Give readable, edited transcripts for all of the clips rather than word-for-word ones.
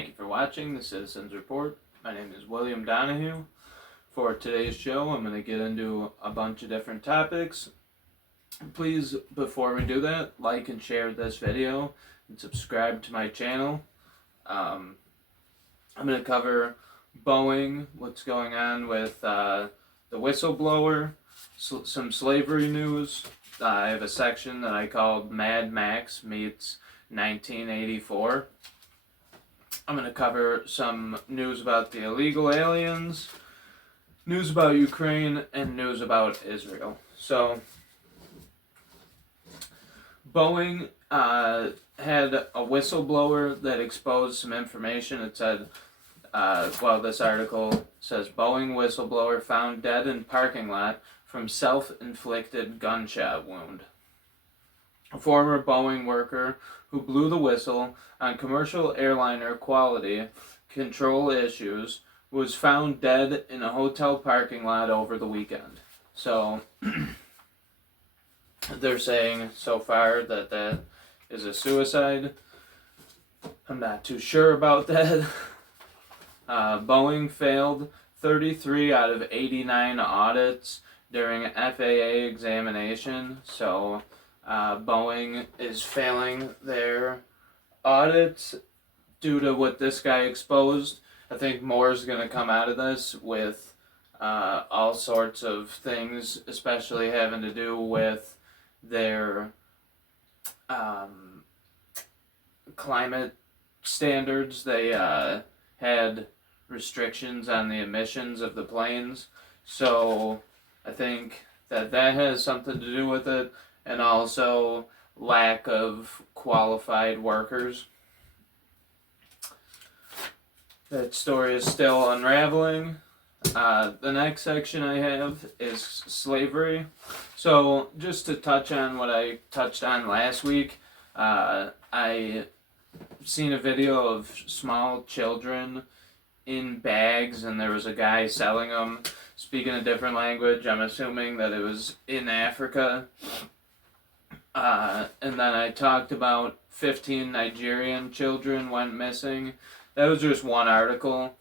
Thank you for watching the Citizens Report. My name is William Donahue. For today's show, I'm going to get into a bunch of different topics. Please, before we do that, like and share this video and subscribe to my channel. I'm going to cover Boeing, what's going on with the whistleblower, some slavery news. I have a section that I called Mad Max Meets 1984. I'm going to cover some news about the illegal aliens, news about Ukraine, and news about Israel. So, Boeing had a whistleblower that exposed some information. It said, this article says, Boeing whistleblower found dead in parking lot from self-inflicted gunshot wound. A former Boeing worker who blew the whistle on commercial airliner quality control issues was found dead in a hotel parking lot over the weekend. So, they're saying so far that that is a suicide. I'm not too sure about that. Boeing failed 33 out of 89 audits during FAA examination. So, Boeing is failing their audits due to what this guy exposed. I think more is going to come out of this with all sorts of things, especially having to do with their climate standards. They had restrictions on the emissions of the planes. So I think that has something to do with it. And also lack of qualified workers. That story is still unraveling. The next section I have is slavery. So just to touch on what I touched on last week, I seen a video of small children in bags, and there was a guy selling them, speaking a different language. I'm assuming that it was in Africa. And then I talked about 15 Nigerian children went missing. That was just one article.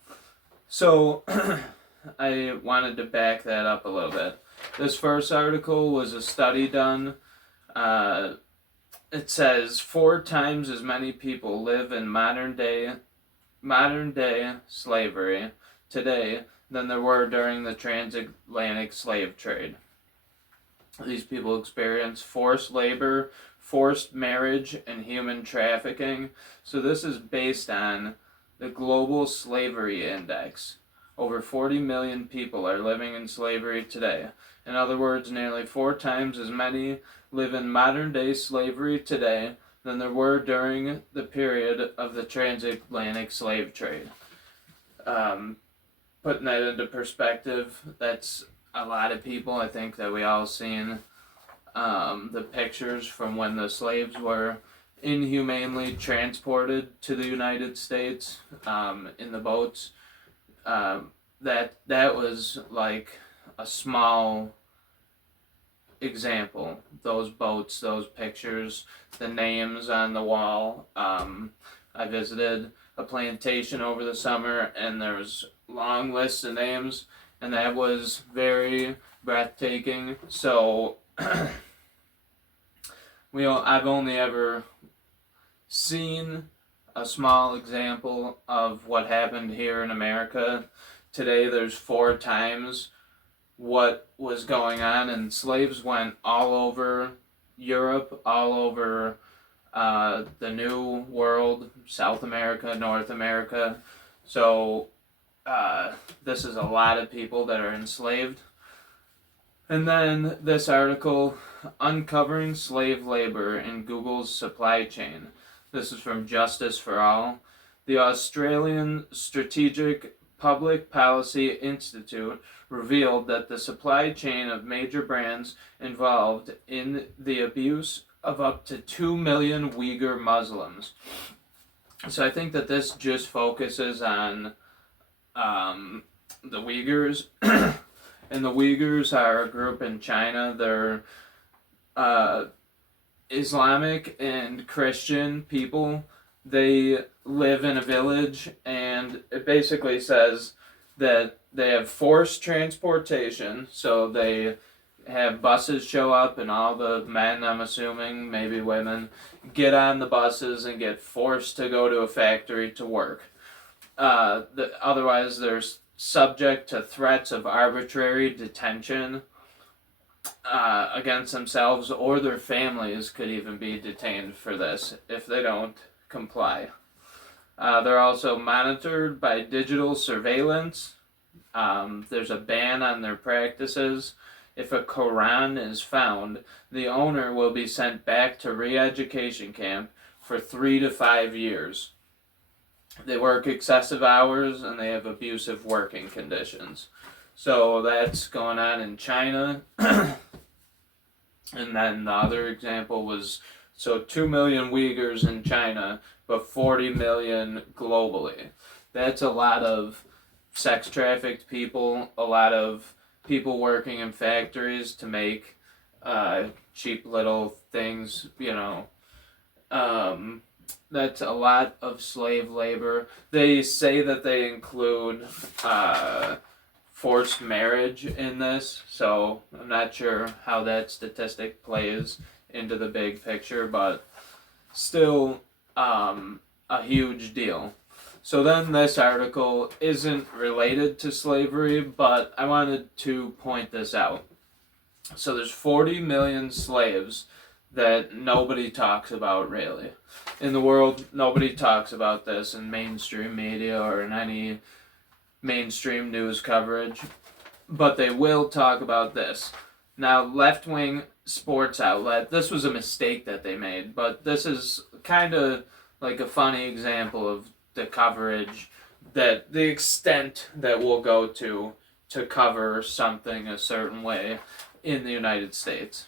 So, I wanted to back that up a little bit. This first article was a study done. It says 4 times as many people live in modern day slavery today than there were during the transatlantic slave trade. These people experience forced labor, forced marriage, and human trafficking. So this is based on the Global Slavery Index. Over 40 million people are living in slavery today. In other words, nearly 4 times as many live in modern-day slavery today than there were during the period of the transatlantic slave trade. Putting that into perspective, that's a lot of people. I think that we all seen the pictures from when the slaves were inhumanely transported to the United States in the boats. That was like a small example. Those boats, those pictures, the names on the wall. I visited a plantation over the summer, and there was long lists of names, and that was very breathtaking. So, I've only ever seen a small example of what happened here in America. Today, there's 4 times what was going on, and slaves went all over Europe, all over the New World, South America, North America. So, this is a lot of people that are enslaved. And then this article, Uncovering Slave Labor in Google's Supply Chain. This is from Justice for All. The Australian Strategic Public Policy Institute revealed that the supply chain of major brands involved in the abuse of up to 2 million Uyghur Muslims. So I think that this just focuses on the Uyghurs. And the Uyghurs are a group in China. They're Islamic and Christian people They live in a village, and it basically says that they have forced transportation, so they have buses show up, and all the men, I'm assuming, maybe women, get on the buses and get forced to go to a factory to work. Otherwise, they're subject to threats of arbitrary detention against themselves, or their families could even be detained for this if they don't comply. They're also monitored by digital surveillance. There's a ban on their practices. If a Quran is found, the owner will be sent back to re-education camp for 3 to 5 years. They work excessive hours and they have abusive working conditions. So that's going on in China. And then the other example was 2 million Uyghurs in China, but 40 million globally. That's a lot of sex trafficked people, a lot of people working in factories to make cheap little things, that's a lot of slave labor. They say that they include forced marriage in this, so I'm not sure how that statistic plays into the big picture, but still a huge deal. So then this article isn't related to slavery, but I wanted to point this out. So there's 40 million slaves that nobody talks about, really. In the world, nobody talks about this in mainstream media or in any mainstream news coverage, but they will talk about this. Now, left-wing sports outlet, this was a mistake that they made, but this is kind of like a funny example of the coverage, that the extent that we'll go to cover something a certain way in the United States.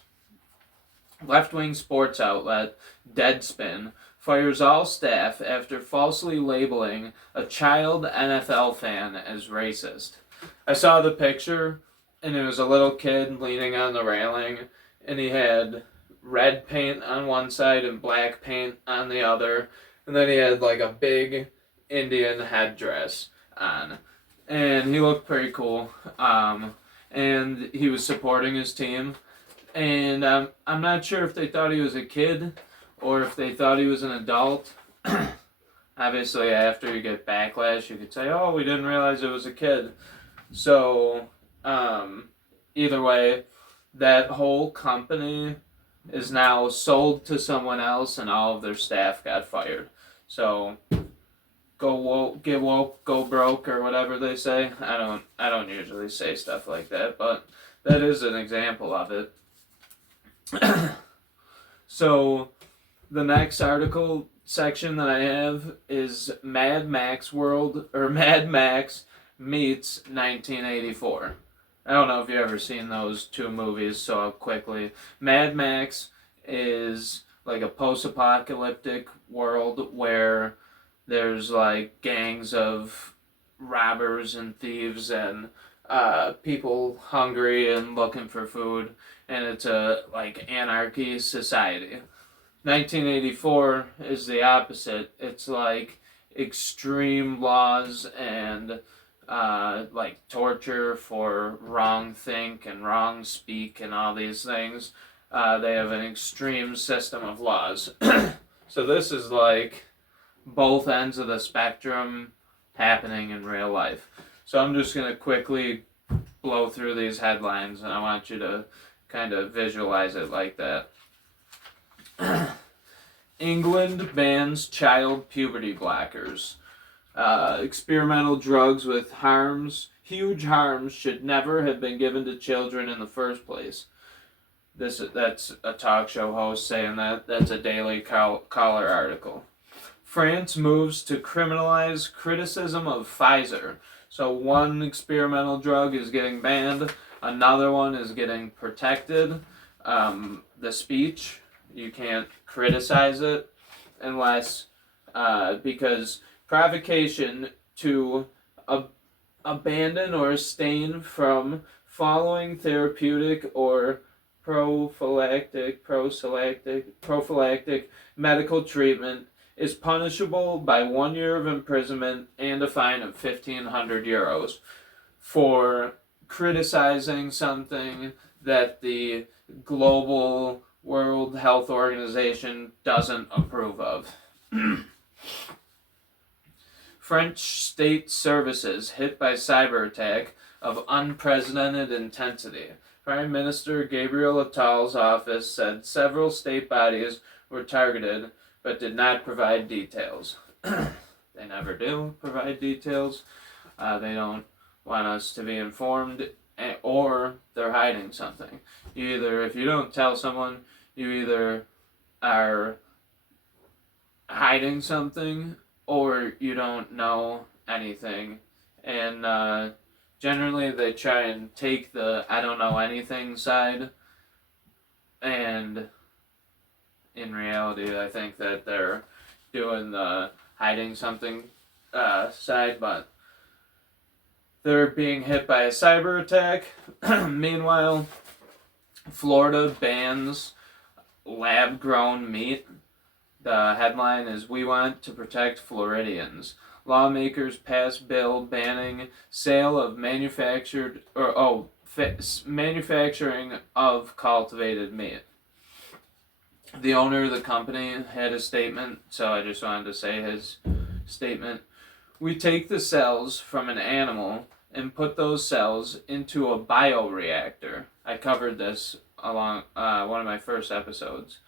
Left-wing sports outlet Deadspin fires all staff after falsely labeling a child NFL fan as racist. I saw the picture, and it was a little kid leaning on the railing, and he had red paint on one side and black paint on the other, and then he had like a big Indian headdress on, and he looked pretty cool, and he was supporting his team, and I'm not sure if they thought he was a kid or if they thought he was an adult. Obviously, after you get backlash, you could say, oh, we didn't realize it was a kid. So, either way, that whole company is now sold to someone else, and all of their staff got fired. So, go woke, get woke, go broke, or whatever they say. I don't usually say stuff like that, but that is an example of it. So, the next article section that I have is Mad Max World, or Mad Max meets 1984. I don't know if you've ever seen those two movies, so I'll quickly. Mad Max is like a post-apocalyptic world where there's like gangs of robbers and thieves and people hungry and looking for food, and it's a like anarchy society. 1984 is the opposite. It's like extreme laws and like torture for wrong think and wrong speak and all these things. They have an extreme system of laws. So this is like both ends of the spectrum happening in real life. So I'm just going to quickly blow through these headlines, and I want you to kind of visualize it like that. England bans child puberty blockers. Experimental drugs with huge harms, should never have been given to children in the first place. That's a talk show host saying that. That's a Daily Caller article. France moves to criminalize criticism of Pfizer. So one experimental drug is getting banned, another one is getting protected. The speech, you can't criticize it unless, because provocation to abandon or abstain from following therapeutic or prophylactic medical treatment is punishable by 1 year of imprisonment and a fine of 1,500 euros for criticizing something that the global World Health Organization doesn't approve of. French state services hit by cyber attack of unprecedented intensity. Prime Minister Gabriel Attal's office said several state bodies were targeted but did not provide details. They never do provide details. They don't want us to be informed, or they're hiding something. If you don't tell someone, you either are hiding something or you don't know anything. And generally they try and take the I don't know anything side, and in reality I think that they're doing the hiding something side, but they're being hit by a cyber attack. Meanwhile, Florida bans lab-grown meat. The headline is, "We want to protect Floridians." Lawmakers pass bill banning sale of manufacturing of cultivated meat. The owner of the company had a statement, so I just wanted to say his statement. "We take the cells from an animal and put those cells into a bioreactor." I covered this along one of my first episodes.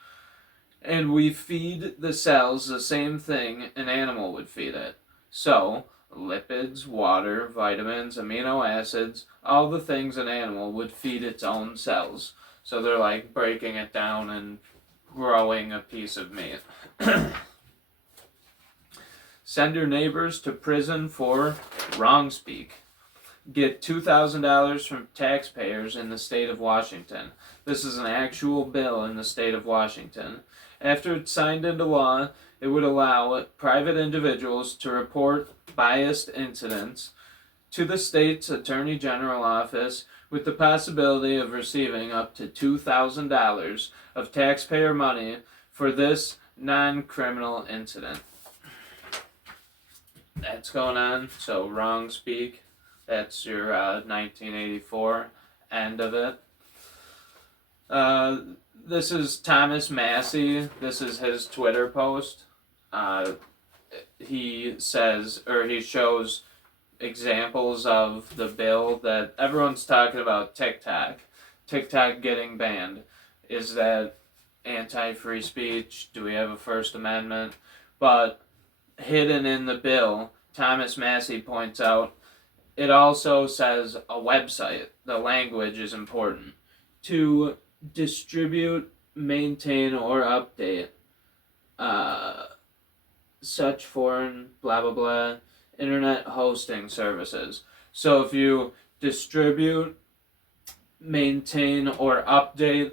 "And we feed the cells the same thing an animal would feed it. So, lipids, water, vitamins, amino acids, all the things an animal would feed its own cells." So they're like breaking it down and growing a piece of meat. Send your neighbors to prison for wrong speak. Get $2,000 from taxpayers in the state of Washington. This is an actual bill in the state of Washington. After it's signed into law, it would allow private individuals to report biased incidents to the state's Attorney General office, with the possibility of receiving up to $2,000 of taxpayer money for this non-criminal incident. That's going on. So wrong speak. That's your 1984 end of it. This is Thomas Massey. This is his Twitter post. He says, or he shows examples of the bill that everyone's talking about. TikTok getting banned. Is that anti-free speech? Do we have a First Amendment? But hidden in the bill, Thomas Massey points out, it also says a website. The language is important. To distribute, maintain, or update such foreign blah blah blah internet hosting services. So if you distribute, maintain, or update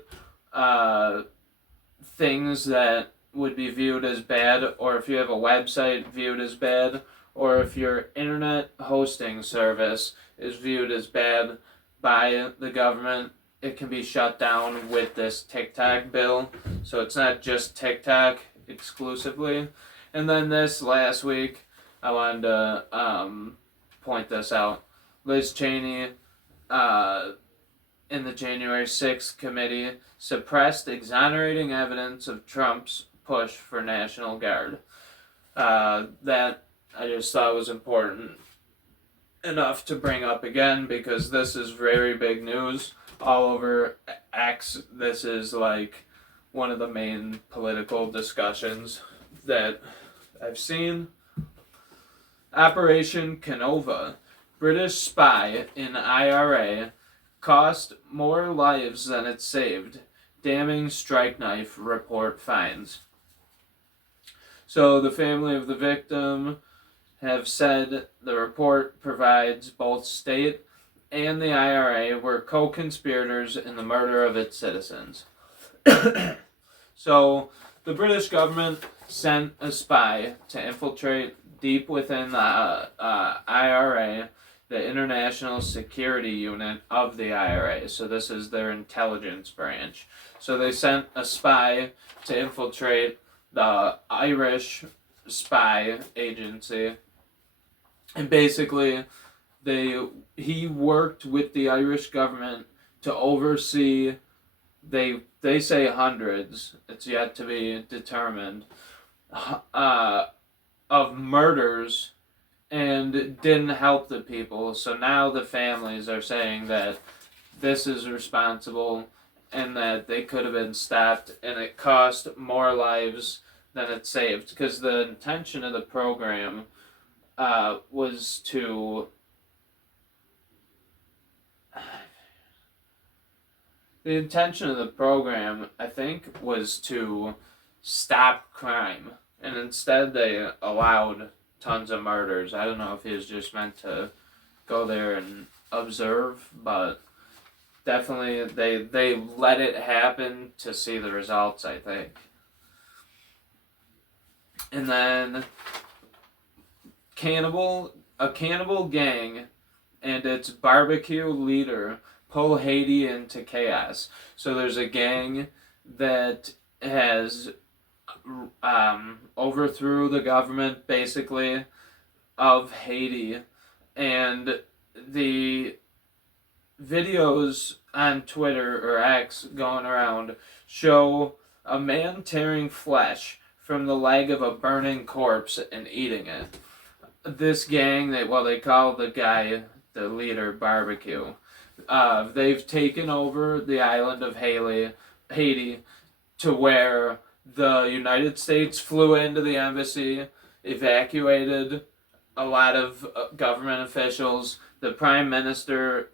things that would be viewed as bad, or if you have a website viewed as bad, or if your internet hosting service is viewed as bad by the government, it can be shut down with this TikTok bill. So it's not just TikTok exclusively. And then this last week, I wanted to point this out. Liz Cheney, in the January 6th committee, suppressed exonerating evidence of Trump's push for National Guard. That I just thought was important enough to bring up again, because this is very big news all over X. This is like one of the main political discussions that I've seen. Operation Canova. British spy in IRA cost more lives than it saved. Damning strike knife report finds. So the family of the victim have said the report provides both state and the IRA were co-conspirators in the murder of its citizens. So the British government sent a spy to infiltrate deep within the IRA, the International Security Unit of the IRA. So this is their intelligence branch. So they sent a spy to infiltrate the Irish spy agency, and basically he worked with the Irish government to oversee, they say hundreds, it's yet to be determined, of murders, and didn't help the people. So now the families are saying that this is responsible and that they could have been stopped, and it cost more lives than it saved, because the intention of the program was to the intention of the program, I think, was to stop crime, and instead they allowed tons of murders. I don't know if he was just meant to go there and observe, but definitely they let it happen to see the results, I think. And then a cannibal gang and its barbecue leader pull Haiti into chaos. So there's a gang that has overthrew the government, basically, of Haiti, and the videos on Twitter or X going around show a man tearing flesh from the leg of a burning corpse and eating it. This gang, they call the guy, the leader, Barbecue. They've taken over the island of Haiti, to where the United States flew into the embassy, evacuated a lot of government officials. The prime minister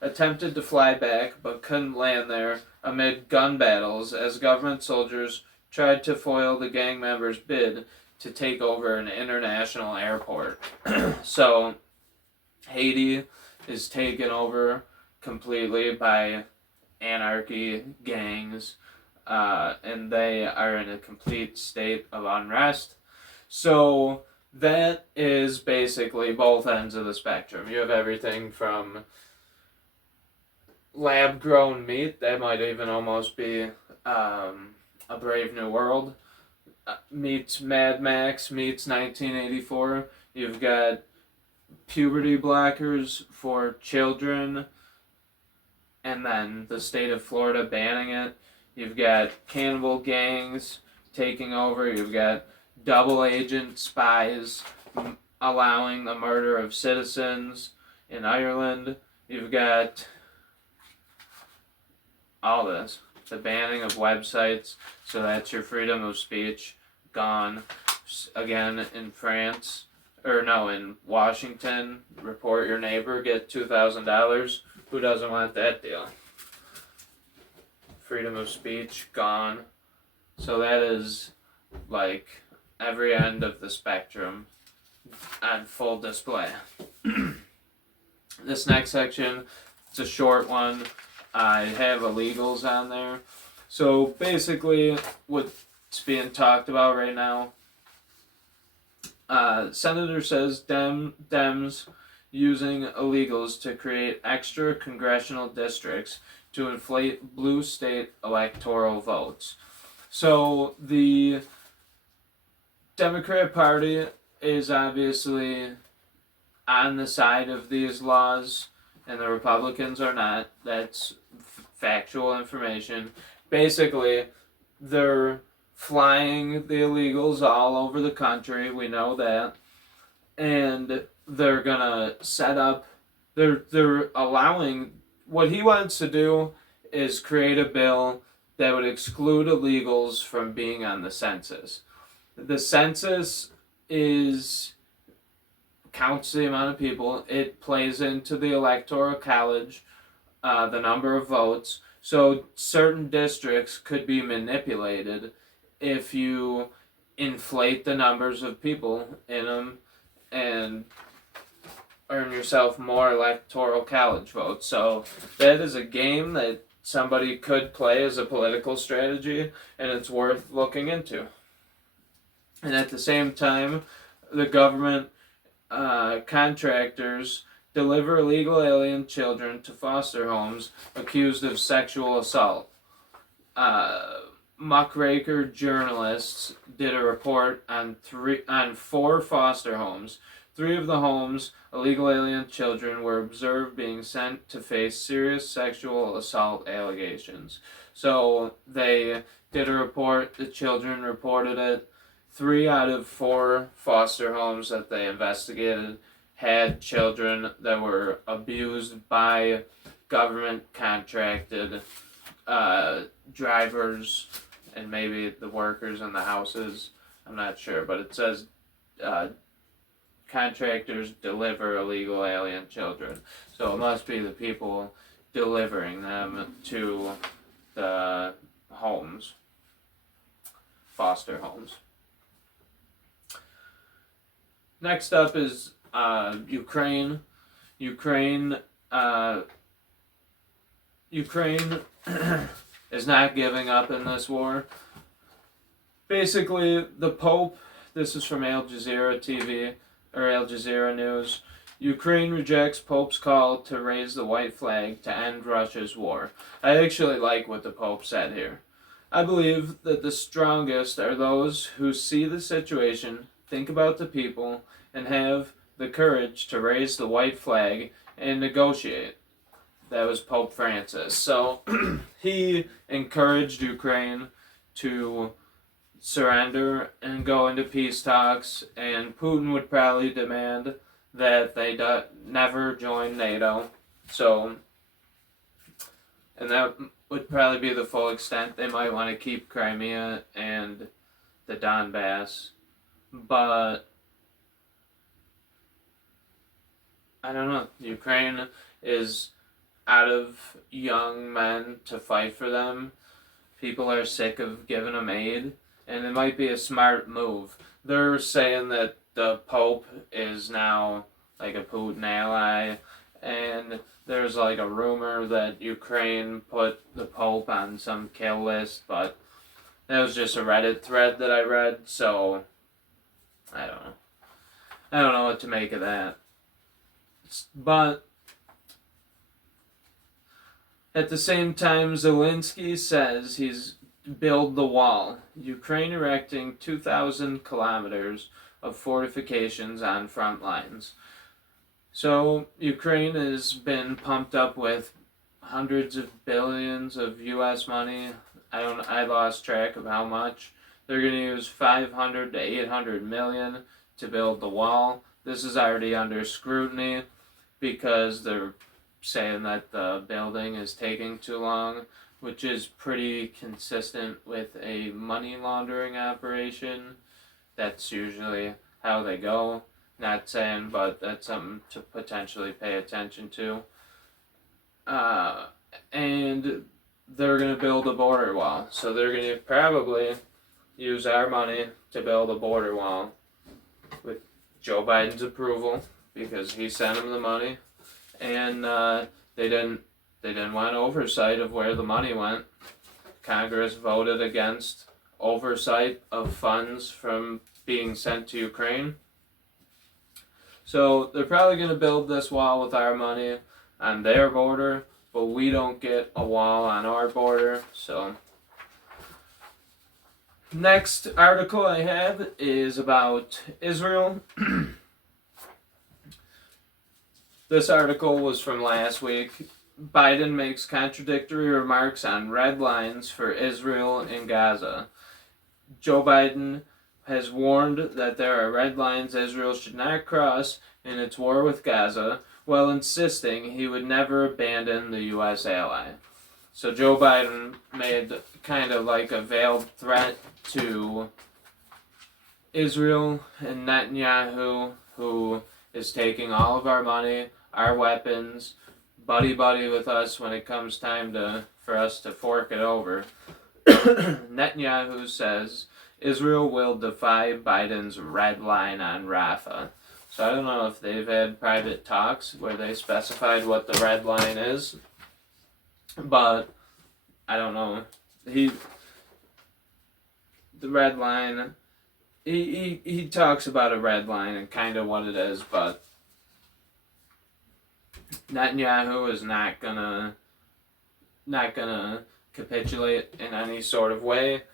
attempted to fly back but couldn't land there amid gun battles as government soldiers tried to foil the gang members' bid to take over an international airport. So Haiti is taken over completely by anarchy gangs, and they are in a complete state of unrest. So that is basically both ends of the spectrum. You have everything from lab-grown meat, that might even almost be A Brave New World, meets Mad Max, meets 1984. You've got puberty blockers for children, and then the state of Florida banning it. You've got cannibal gangs taking over. You've got double agent spies allowing the murder of citizens in Ireland. You've got all this. The banning of websites, so that's your freedom of speech gone. Again, in France, in Washington, report your neighbor, get $2,000. Who doesn't want that deal? Freedom of speech gone. So that is like every end of the spectrum on full display. This next section, it's a short one. I have illegals on there. So basically, what's being talked about right now, Senator says Dems using illegals to create extra congressional districts to inflate blue state electoral votes. So the Democrat Party is obviously on the side of these laws, and the Republicans are not. That's factual information. Basically, they're flying the illegals all over the country. We know that. And they're gonna set up, they're allowing, what he wants to do is create a bill that would exclude illegals from being on the census. The census counts the amount of people. It plays into the electoral college, the number of votes. So certain districts could be manipulated if you inflate the numbers of people in them and earn yourself more electoral college votes. So that is a game that somebody could play as a political strategy, and it's worth looking into. And at the same time, the government contractors deliver illegal alien children to foster homes accused of sexual assault. muckraker journalists did a report on 4 foster homes. 3 of the homes, illegal alien children were observed being sent to face serious sexual assault allegations. So they did a report. The children reported it. 3 out of 4 foster homes that they investigated had children that were abused by government contracted drivers and maybe the workers in the houses. I'm not sure, but it says contractors deliver illegal alien children. So it must be the people delivering them to the homes, foster homes. Next up is Ukraine. Ukraine is not giving up in this war. Basically, the Pope, this is from Al Jazeera TV, or Al Jazeera News, Ukraine rejects Pope's call to raise the white flag to end Russia's war. I actually like what the Pope said here. I believe that the strongest are those who see the situation, think about the people, and have the courage to raise the white flag and negotiate. That was Pope Francis. So he encouraged Ukraine to surrender and go into peace talks, and Putin would probably demand that they never join NATO. So, and that would probably be the full extent. They might want to keep Crimea and the Donbass, but I don't know. Ukraine is out of young men to fight for them. People are sick of giving them aid, and it might be a smart move. They're saying that the Pope is now like a Putin ally, and there's like a rumor that Ukraine put the Pope on some kill list, but that was just a Reddit thread that I read, so I don't know. I don't know what to make of that. But at the same time, Zelensky says he's build the wall. Ukraine erecting 2,000 kilometers of fortifications on front lines. So Ukraine has been pumped up with hundreds of billions of U.S. money. I lost track of how much. They're going to use 500 to 800 million to build the wall. This is already under scrutiny because they're saying that the building is taking too long, which is pretty consistent with a money laundering operation. That's usually how they go. Not saying, but that's something to potentially pay attention to. And they're going to build a border wall. So they're going to probably use our money to build a border wall with Joe Biden's approval, because he sent them the money. And they didn't want oversight of where the money went. Congress voted against oversight of funds from being sent to Ukraine. So they're probably going to build this wall with our money on their border, but we don't get a wall on our border. So next article I have is about Israel. This article was from last week. Biden makes contradictory remarks on red lines for Israel and Gaza. Joe Biden has warned that there are red lines Israel should not cross in its war with Gaza, while insisting he would never abandon the U.S. ally. So Joe Biden made kind of like a veiled threat to Israel and Netanyahu, who is taking all of our money, our weapons, buddy with us when it comes time for us to fork it over. Netanyahu says Israel will defy Biden's red line on Rafah. So I don't know if they've had private talks where they specified what the red line is, but I don't know. The red line, he talks about a red line and kind of what it is, but Netanyahu is not gonna capitulate in any sort of way.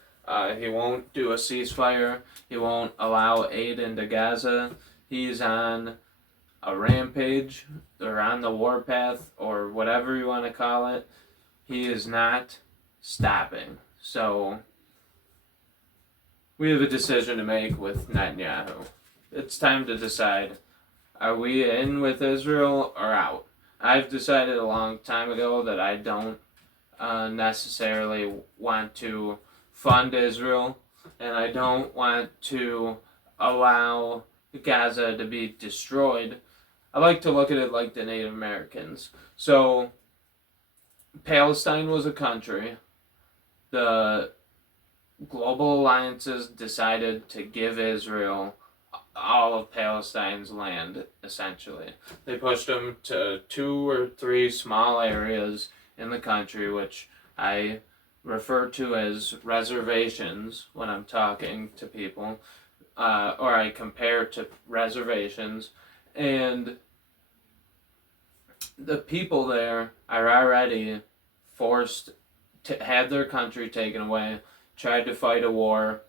He won't do a ceasefire. He won't allow aid into Gaza. He's on a rampage, or on the warpath, or whatever you want to call it. He is not stopping. So we have a decision to make with Netanyahu. It's time to decide, are we in with Israel or out? I've decided a long time ago that I don't necessarily want to fund Israel, and I don't want to allow Gaza to be destroyed. I like to look at it like the Native Americans. So Palestine was a country. The global alliances decided to give Israel all of Palestine's land, essentially. They pushed them to 2 or 3 small areas in the country, which I refer to as reservations when I'm talking to people, or I compare to reservations, and the people there are already forced to have their country taken away, tried to fight a war.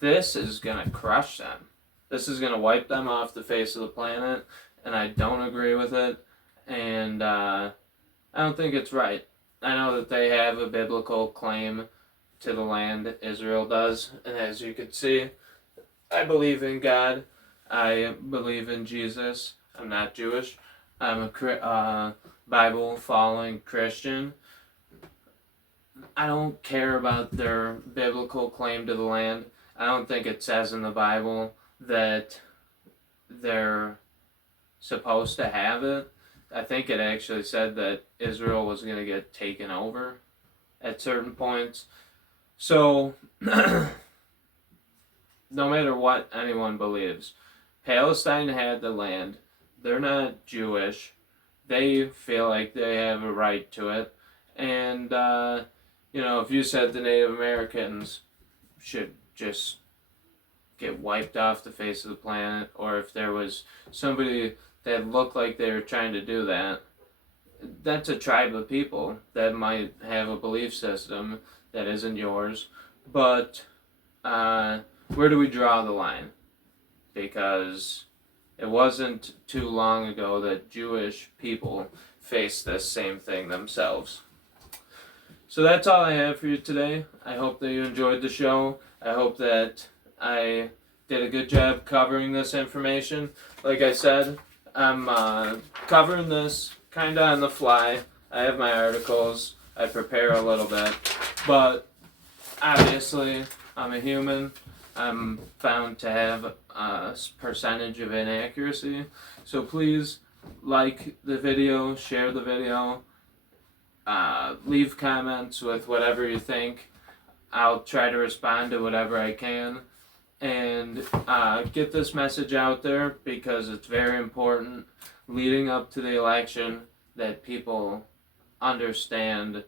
This is going to crush them. This is going to wipe them off the face of the planet, and I don't agree with it, and I don't think it's right. I know that they have a biblical claim to the land, Israel does, and as you can see, I believe in God. I believe in Jesus. I'm not Jewish. I'm a Bible-following Christian. I don't care about their biblical claim to the land. I don't think it says in the Bible that they're supposed to have it. I think it actually said that Israel was going to get taken over at certain points. So, no matter what anyone believes, Palestine had the land. They're not Jewish. They feel like they have a right to it. And, if you said the Native Americans should just get wiped off the face of the planet, or if there was somebody that looked like they were trying to do that, that's a tribe of people that might have a belief system that isn't yours. But where do we draw the line? Because it wasn't too long ago that Jewish people faced this same thing themselves. So that's all I have for you today. I hope that you enjoyed the show. I hope that I did a good job covering this information. Like I said, I'm covering this kind of on the fly. I have my articles. I prepare a little bit. But obviously, I'm a human. I'm bound to have a percentage of inaccuracy. So please like the video, share the video, leave comments with whatever you think. I'll try to respond to whatever I can, and get this message out there because it's very important leading up to the election that people understand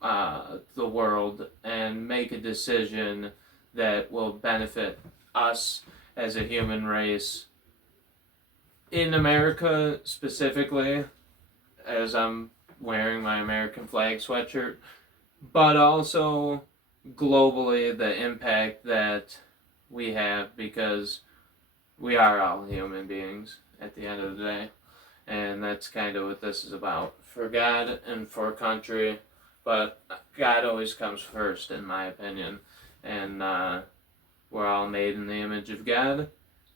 the world and make a decision that will benefit us as a human race. In America specifically, as I'm wearing my American flag sweatshirt, but also globally, the impact that we have, because we are all human beings at the end of the day, and that's kind of what this is about, for God and for country. But God always comes first, in my opinion, and we're all made in the image of God,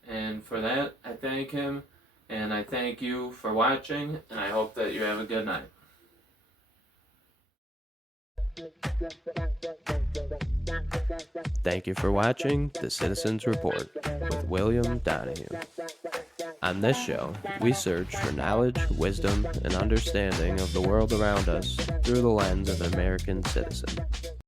and for that I thank Him, and I thank you for watching, and I hope that you have a good night. Thank you for watching The Citizens Report with William Donahue. On this show, we search for knowledge, wisdom, and understanding of the world around us through the lens of an American citizen.